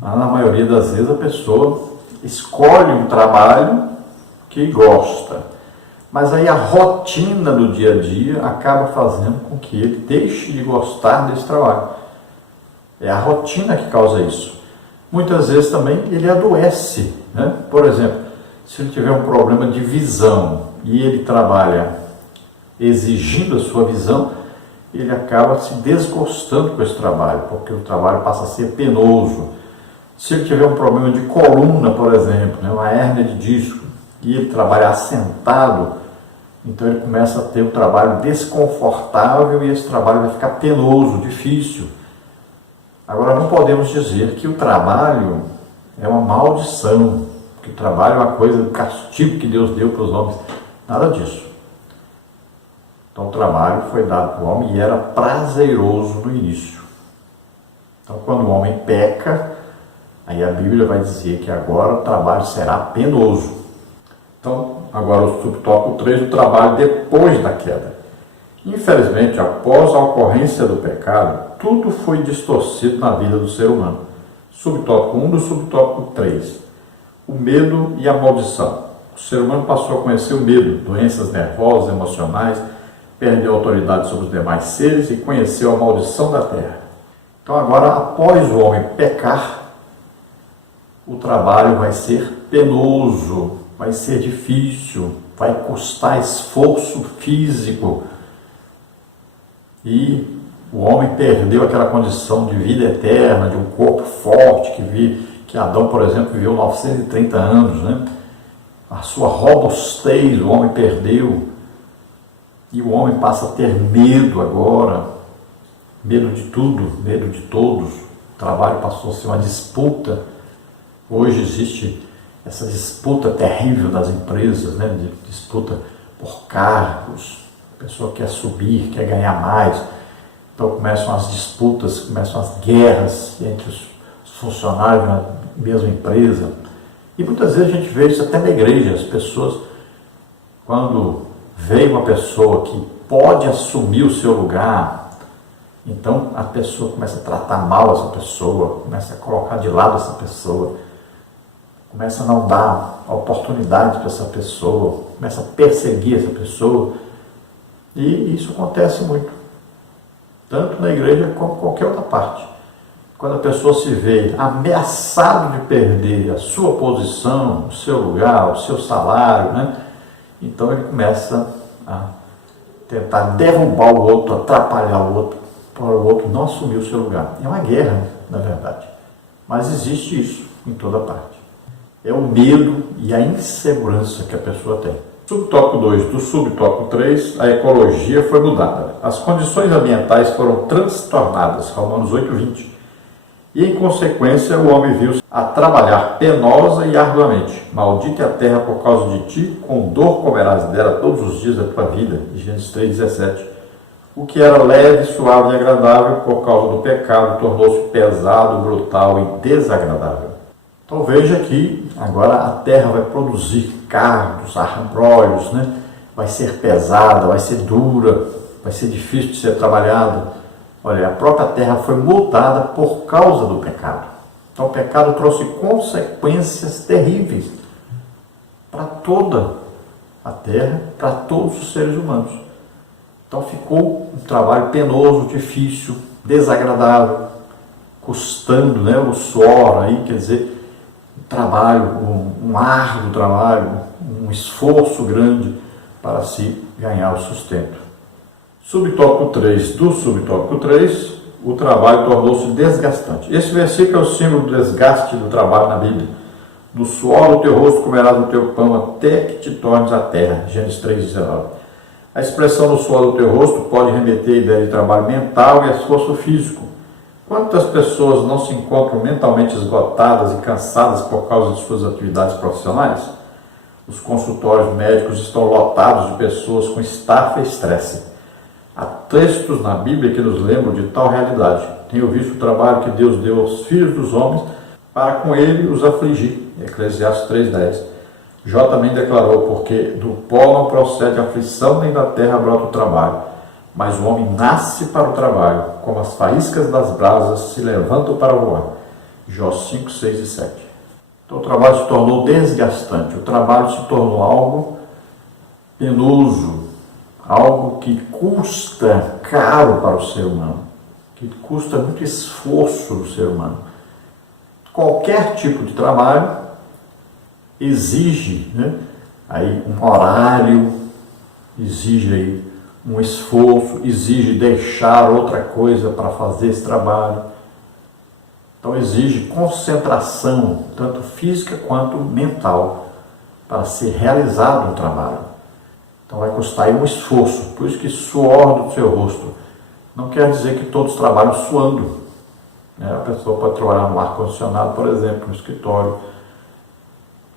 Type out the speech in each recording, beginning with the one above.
Mas na maioria das vezes a pessoa escolhe um trabalho que gosta, mas aí a rotina do dia a dia acaba fazendo com que ele deixe de gostar desse trabalho. É a rotina que causa isso. Muitas vezes também ele adoece, né? Por exemplo, se ele tiver um problema de visão e ele trabalha exigindo a sua visão, ele acaba se desgostando com esse trabalho, porque o trabalho passa a ser penoso. Se ele tiver um problema de coluna, por exemplo, né, uma hérnia de disco, e ele trabalha assentado, então ele começa a ter um trabalho desconfortável e esse trabalho vai ficar penoso, difícil. Agora, não podemos dizer que o trabalho é uma maldição, que o trabalho é uma coisa, um castigo que Deus deu para os homens. Nada disso. Então, o trabalho foi dado para o homem e era prazeroso no início. Então, quando o homem peca, aí a Bíblia vai dizer que agora o trabalho será penoso. Então, agora o subtópico 3, o trabalho depois da queda. Infelizmente, após a ocorrência do pecado, tudo foi distorcido na vida do ser humano. Subtópico 1 do subtópico 3. O medo e a maldição. O ser humano passou a conhecer o medo, doenças nervosas, emocionais, perdeu a autoridade sobre os demais seres e conheceu a maldição da terra. Então agora, após o homem pecar, o trabalho vai ser penoso, vai ser difícil, vai custar esforço físico. E o homem perdeu aquela condição de vida eterna, de um corpo forte, que Adão, por exemplo, viveu 930 anos, né? A sua robustez o homem perdeu. E o homem passa a ter medo agora, medo de tudo, medo de todos. O trabalho passou a ser uma disputa. Hoje existe essa disputa terrível das empresas, né? Disputa por cargos, a pessoa quer subir, quer ganhar mais. Então começam as disputas, começam as guerras entre os funcionários na mesma empresa. E muitas vezes a gente vê isso até na igreja. As pessoas, quando vem uma pessoa que pode assumir o seu lugar, então a pessoa começa a tratar mal essa pessoa, começa a colocar de lado essa pessoa, começa a não dar oportunidade para essa pessoa, começa a perseguir essa pessoa. E isso acontece muito, tanto na igreja como em qualquer outra parte. Quando a pessoa se vê ameaçado de perder a sua posição, o seu lugar, o seu salário, né? Então ele começa a tentar derrubar o outro, atrapalhar o outro, para o outro não assumir o seu lugar. É uma guerra, na verdade. Mas existe isso em toda parte. É o medo e a insegurança que a pessoa tem. Subtópico 2 do subtópico 3, a ecologia foi mudada. As condições ambientais foram transtornadas, Romanos 8:20. E em consequência o homem viu-se a trabalhar penosa e arduamente. Maldita é a terra por causa de ti, com dor comerás dela todos os dias da tua vida. Gênesis 3:17. O que era leve, suave e agradável por causa do pecado tornou-se pesado, brutal e desagradável. Então veja que agora a terra vai produzir cardos, arbóreos, né? Vai ser pesada, vai ser dura, vai ser difícil de ser trabalhada. Olha, a própria terra foi mudada por causa do pecado. Então o pecado trouxe consequências terríveis para toda a terra, para todos os seres humanos. Então ficou um trabalho penoso, difícil, desagradável, custando, né, o suor aí, quer dizer, trabalho, um árduo trabalho, um esforço grande para se ganhar o sustento. Subtópico 3 do subtópico 3, o trabalho tornou-se desgastante. Esse versículo é o símbolo do desgaste do trabalho na Bíblia. Do suor do teu rosto comerás o teu pão até que te tornes a terra. Gênesis 3:19. A expressão do suor do teu rosto pode remeter à ideia de trabalho mental e esforço físico. Quantas pessoas não se encontram mentalmente esgotadas e cansadas por causa de suas atividades profissionais? Os consultórios médicos estão lotados de pessoas com estafa e estresse. Há textos na Bíblia que nos lembram de tal realidade. Tenho visto o trabalho que Deus deu aos filhos dos homens para com ele os afligir. Eclesiastes 3:10. Jó também declarou, porque do pó não procede a aflição, nem da terra brota o trabalho. Mas o homem nasce para o trabalho, como as faíscas das brasas se levantam para voar. Jó 5, 6 e 7. Então o trabalho se tornou desgastante, o trabalho se tornou algo penoso, algo que custa caro para o ser humano, que custa muito esforço do ser humano. Qualquer tipo de trabalho exige, aí um horário, exige aí um esforço, exige deixar outra coisa para fazer esse trabalho. Então exige concentração, tanto física quanto mental, para ser realizado um trabalho. Então vai custar aí um esforço, por isso que suor do seu rosto não quer dizer que todos trabalham suando. A pessoa pode trabalhar no ar-condicionado, por exemplo, no escritório,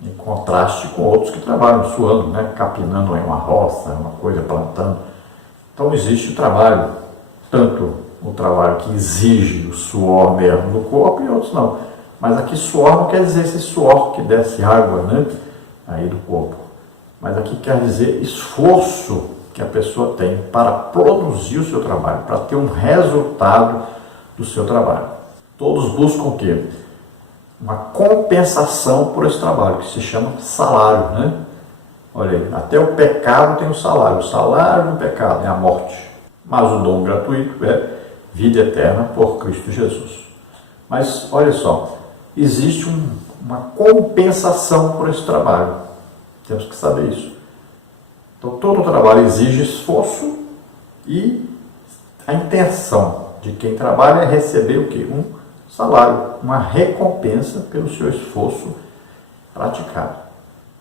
em contraste com outros que trabalham suando, capinando em uma roça, uma coisa, plantando. Então existe o trabalho, tanto o trabalho que exige o suor mesmo do corpo e outros não. Mas aqui suor não quer dizer esse suor que desce água, aí do corpo. Mas aqui quer dizer esforço que a pessoa tem para produzir o seu trabalho, para ter um resultado do seu trabalho. Todos buscam o quê? Uma compensação por esse trabalho, que se chama salário, Olha aí, até o pecado tem um salário. O salário do pecado é a morte. Mas o dom gratuito é vida eterna por Cristo Jesus. Mas, olha só, existe uma compensação por esse trabalho. Temos que saber isso. Então, todo trabalho exige esforço e a intenção de quem trabalha é receber o quê? Um salário, uma recompensa pelo seu esforço praticado.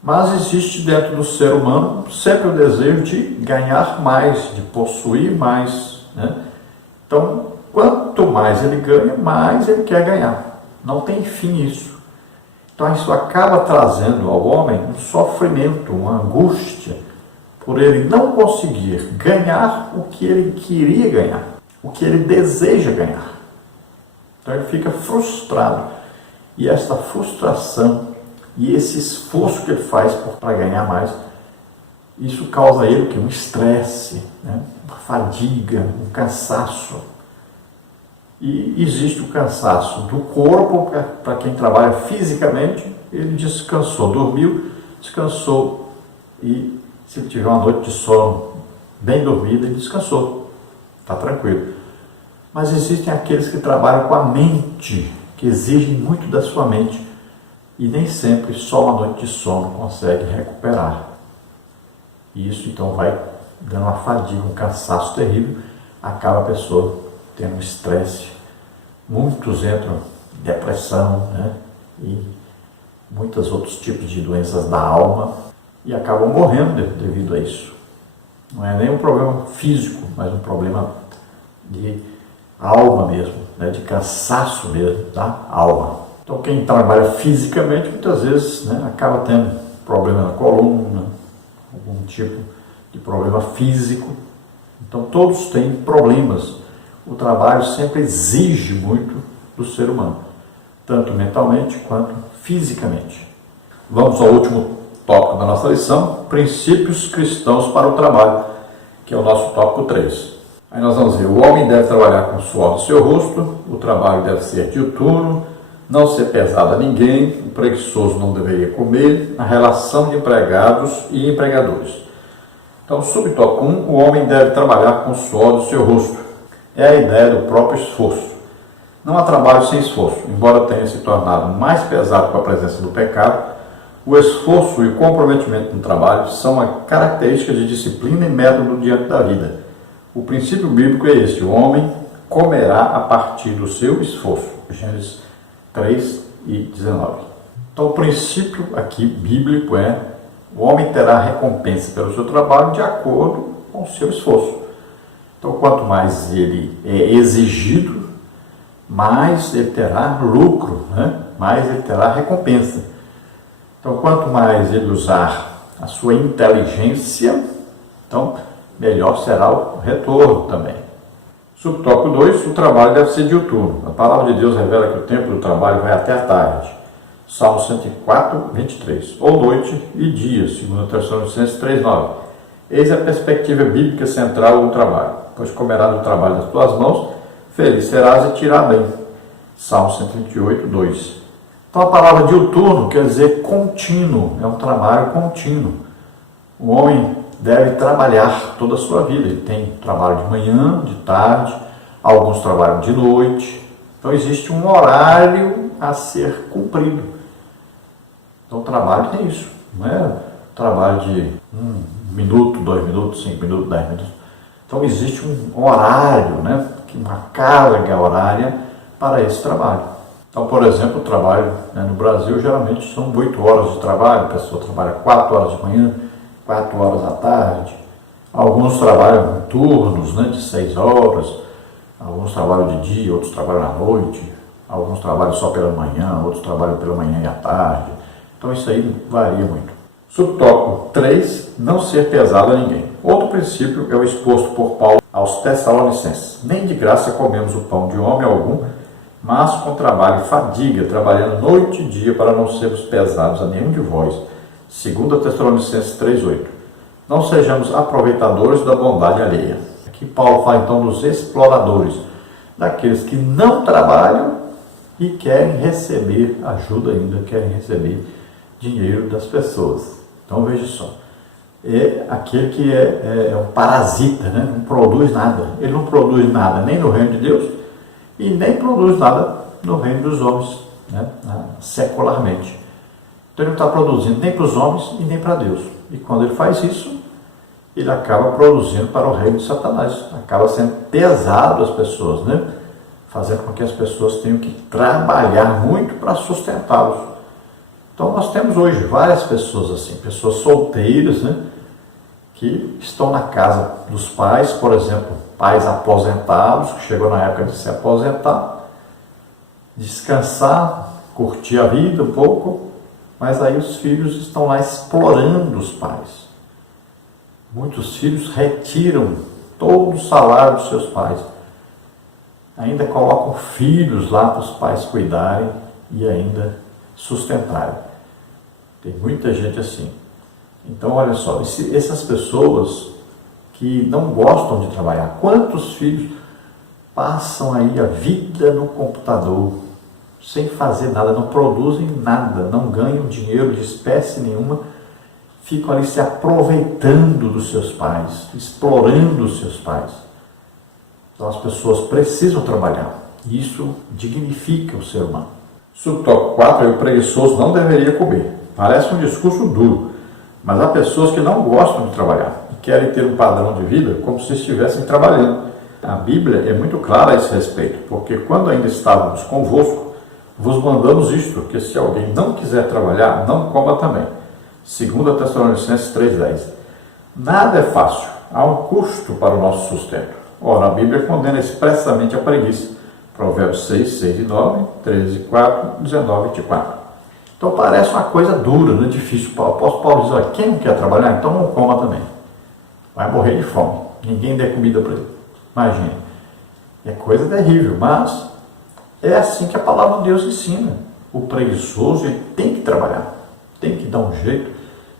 Mas existe dentro do ser humano sempre o desejo de ganhar mais, de possuir mais, Então, quanto mais ele ganha, mais ele quer ganhar. Não tem fim isso. Então, isso acaba trazendo ao homem um sofrimento, uma angústia, por ele não conseguir ganhar o que ele queria ganhar, o que ele deseja ganhar. Então, ele fica frustrado. E essa frustração e esse esforço que ele faz para ganhar mais, isso causa a ele um estresse, uma fadiga, um cansaço. E existe o cansaço do corpo, para quem trabalha fisicamente, ele descansou, dormiu, descansou. E se ele tiver uma noite de sono bem dormida, ele descansou, está tranquilo. Mas existem aqueles que trabalham com a mente, que exigem muito da sua mente. E nem sempre só uma noite de sono consegue recuperar. E isso então vai dando uma fadiga, um cansaço terrível, acaba a pessoa tendo um estresse. Muitos entram em depressão, e muitos outros tipos de doenças da alma e acabam morrendo devido a isso. Não é nem um problema físico, mas um problema de alma mesmo, de cansaço mesmo da alma. Então quem trabalha fisicamente muitas vezes acaba tendo problema na coluna, algum tipo de problema físico. Então todos têm problemas. O trabalho sempre exige muito do ser humano, tanto mentalmente quanto fisicamente. Vamos ao último tópico da nossa lição, princípios cristãos para o trabalho, que é o nosso tópico 3. Aí nós vamos ver, o homem deve trabalhar com o suor do seu rosto, o trabalho deve ser diuturno, não ser pesado a ninguém, o preguiçoso não deveria comer, a relação de empregados e empregadores. Então, subtópico 1, o homem deve trabalhar com o suor do seu rosto. É a ideia do próprio esforço. Não há trabalho sem esforço, embora tenha se tornado mais pesado com a presença do pecado, o esforço e o comprometimento no trabalho são uma característica de disciplina e método diante da vida. O princípio bíblico é esse: o homem comerá a partir do seu esforço. Gênesis 3 e 19. Então, o princípio aqui bíblico é: o homem terá recompensa pelo seu trabalho de acordo com o seu esforço. Então, quanto mais ele é exigido, mais ele terá lucro, mais ele terá recompensa. Então, quanto mais ele usar a sua inteligência, então, melhor será o retorno também. Subtópico 2, o trabalho deve ser diuturno. A palavra de Deus revela que o tempo do trabalho vai até a tarde. Salmo 104, 23. Ou noite e dia, segundo Tessalonicenses 3, 9. Eis a perspectiva bíblica central do trabalho. Pois comerás do trabalho das tuas mãos, feliz serás e te irá bem. Salmo 138, 2. Então a palavra diuturno quer dizer contínuo, é um trabalho contínuo. O homem deve trabalhar toda a sua vida. Ele tem trabalho de manhã, de tarde, alguns trabalham de noite. Então existe um horário a ser cumprido. Então o trabalho tem isso, não é trabalho de 1 minuto, 2 minutos, 5 minutos, 10 minutos. Então existe um horário, né, uma carga horária para esse trabalho. Então, por exemplo, o trabalho, né, no Brasil geralmente são 8 horas de trabalho, a pessoa trabalha 4 horas de manhã, 4 horas à tarde. Alguns trabalham em turnos, né, de 6 horas, alguns trabalham de dia, outros trabalham à noite, alguns trabalham só pela manhã, outros trabalham pela manhã e à tarde. Então isso aí varia muito. Subtópico 3, não ser pesado a ninguém. Outro princípio é o exposto por Paulo aos Tessalonicenses. Nem de graça comemos o pão de homem algum, mas com trabalho e fadiga, trabalhando noite e dia para não sermos pesados a nenhum de vós. 2 Tessalonicenses 3,8. Não sejamos aproveitadores da bondade alheia. Aqui Paulo fala então dos exploradores, daqueles que não trabalham e querem receber ajuda ainda, querem receber dinheiro das pessoas. Então veja só, é aquele que é um parasita, né? Não produz nada. Ele não produz nada nem no reino de Deus e nem produz nada no reino dos homens, né? Secularmente. Então ele não está produzindo nem para os homens e nem para Deus. E quando ele faz isso, ele acaba produzindo para o reino de Satanás. Acaba sendo pesado às pessoas, né? Fazendo com que as pessoas tenham que trabalhar muito para sustentá-los. Então nós temos hoje várias pessoas assim, pessoas solteiras, né? Que estão na casa dos pais, por exemplo, pais aposentados, que chegou na época de se aposentar, descansar, curtir a vida um pouco, mas aí os filhos estão lá explorando os pais. Muitos filhos retiram todo o salário dos seus pais, ainda colocam filhos lá para os pais cuidarem e ainda sustentarem. Tem muita gente assim. Então, olha só, essas pessoas que não gostam de trabalhar, quantos filhos passam aí a vida no computador, sem fazer nada, não produzem nada, não ganham dinheiro de espécie nenhuma, ficam ali se aproveitando dos seus pais, explorando os seus pais. Então as pessoas precisam trabalhar, e isso dignifica o ser humano. Subtópico 4, o preguiçoso não deveria comer. Parece um discurso duro, mas há pessoas que não gostam de trabalhar e querem ter um padrão de vida como se estivessem trabalhando. A Bíblia é muito clara a esse respeito, porque quando ainda estávamos convosco, vos mandamos isto, que se alguém não quiser trabalhar, não coma também. 2 Tessalonicenses 3,10. Nada é fácil, há um custo para o nosso sustento. Ora, a Bíblia condena expressamente a preguiça. Provérbios 6, 6 e 9, 13, 4, 19 e 24. Então parece uma coisa dura, né? Difícil. O apóstolo Paulo diz, olha, quem não quer trabalhar, então não coma também. Vai morrer de fome. Ninguém der comida para ele. Imagine. É coisa terrível, mas é assim que a palavra de Deus ensina. O preguiçoso, ele tem que trabalhar. Tem que dar um jeito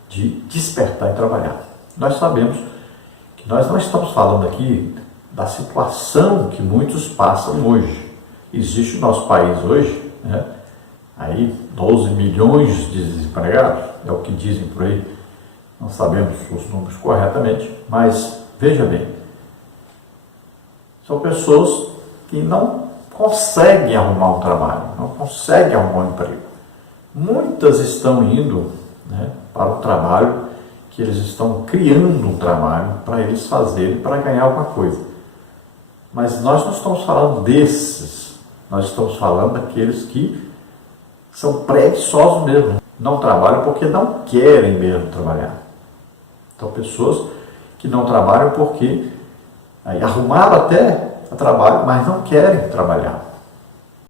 de despertar e trabalhar. Nós sabemos que nós não estamos falando aqui da situação que muitos passam hoje. Existe no nosso país hoje, né, aí 12 milhões de desempregados, é o que dizem por aí, não sabemos os números corretamente, mas veja bem, são pessoas que não conseguem arrumar um trabalho, não conseguem arrumar um emprego. Muitas estão indo, né, para um trabalho que eles estão criando um trabalho para eles fazerem, para ganhar alguma coisa. Mas nós não estamos falando desses, nós estamos falando daqueles que são preguiçosos mesmo, não trabalham porque não querem mesmo trabalhar. Então, pessoas que não trabalham porque aí, arrumaram até trabalho, mas não querem trabalhar.